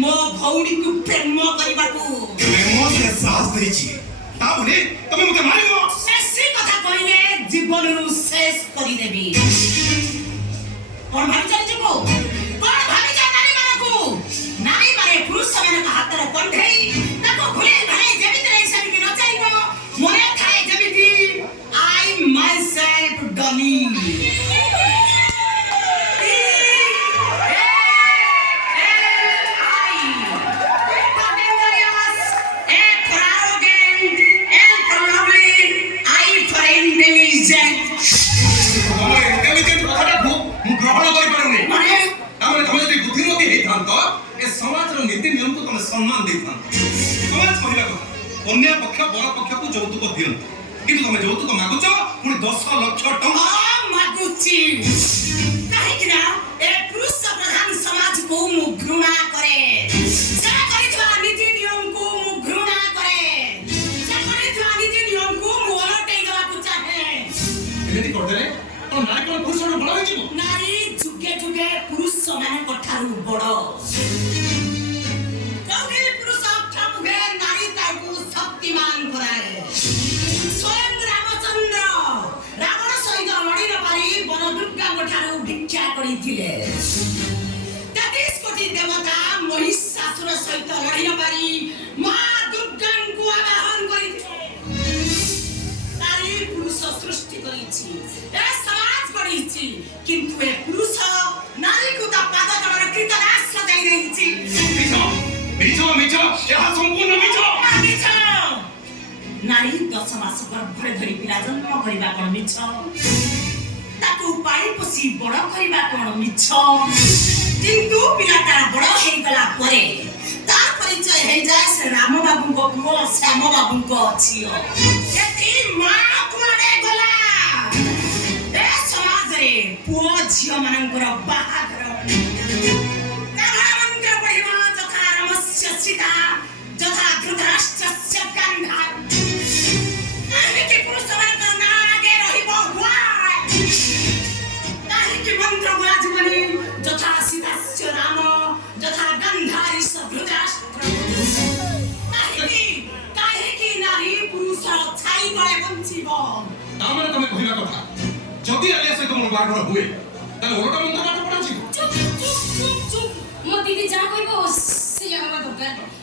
मो भौणी को प्रेम करबा को ପ୍ରେମ ସେ ସାହସ ଦେଇଛି ତା ବୋଲି ତମେ ମୋତେ ମାରିବ शेषी कथा कहले जीवन रु शेष करी देबी कोन भाई चली जको कोन भाई जा नारी मारे पुरुष मान हाथ रे कंठेई ताको घुले भाई जेमिति रे सभी न चाइबो मोरे थाए जेमिति आई माय सेल्फ डमी सम्मान देता समाज कहला कथा कन्या पक्ष बर पक्ष को यौतुक दियंत किंतु तुम यौतुक मागुच पुणी 10 लाख टका मागुची काहे कि ना ए पुरुष प्रधान समाज को मु घृणा करे से करितवा नीति नियम को मु घृणा करे से करितवा नीति नियम को मु ओलटेई देवा को चाहे एमिति करदे तो नारी कोन पुरुष रो बड़ होइजिबो नारी जुगे जुगे पुरुष मान कठारु बड़ शक्तिमान कराए स्वयं रामचंद्र रावण सहित लड़ी न पारी वन दुर्गा ठारू भिक्षा करिथिले 33 कोटी देवता महिषासुर सहित लड़ी न पारी मां दुर्गा को आवाहन करिथिले नारी पुरुष सृष्टि करिछि ए समाज करिछि किंतु ए पुरुष नारी को ता पाद तळर कृतदास सजाई रहिछि मिछो मिछो यह संपूर्ण मिछो नारी 10 मास गर्भरे धरी पिला जन्म करिबा कोन मिछ ताकू पाई पोसी बड़ करिबा कोन मिछ किंतु पिला तार बड़ हेई गला परे तार परिचय हे जाय से राम बाबू को पुओ श्याम बाबू को छियो एती मां कुआडे गला ए समाज रे पुओ झियो मानकर बाहागर मंत्र पढ़िबा तथा रामस्य सीता तथा धृतराष्ट्रस्य गांधार मंत्र बोला जीवनी जथा सीता राम जथा गंधारी सभृताष्ट्र काहे की नारी पुरुष छाई गळे बंचिबो तामने तमे कहिला कथा जदी आलिया से तुम बाढर हुए ताले ओलटा मंत्र पाठ पढा छी चुप चुप चुप चुप मो दीदी जा कहबो से हवा दरकार